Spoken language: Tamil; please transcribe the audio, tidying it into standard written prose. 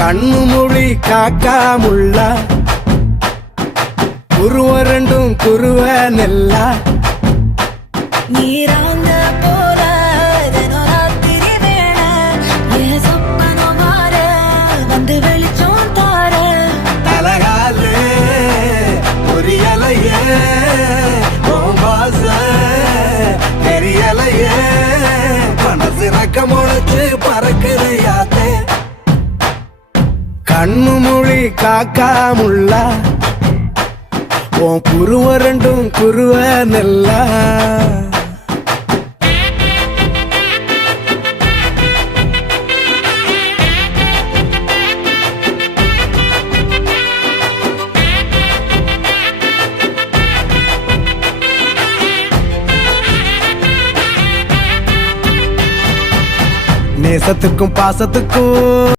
கண்ணு மொழி காக்காமுள்ள குருவ ரெண்டும் குருவ நெல்லா நீராங்க போல தினராத்திரி வேண என் சொப்பனம் மாற வந்து வெளிச்சம் தார தலகாலே பொரியலையே ஓம்பாச தெரியலையே மனசு ரக்க முளைச்சு பறக்குறையாத்தே கண்ணு மொழி காக்காமுள்ள உன் குருவ ரெண்டும் குருவ நெல்லா நேசத்துக்கும் பாசத்துக்கும்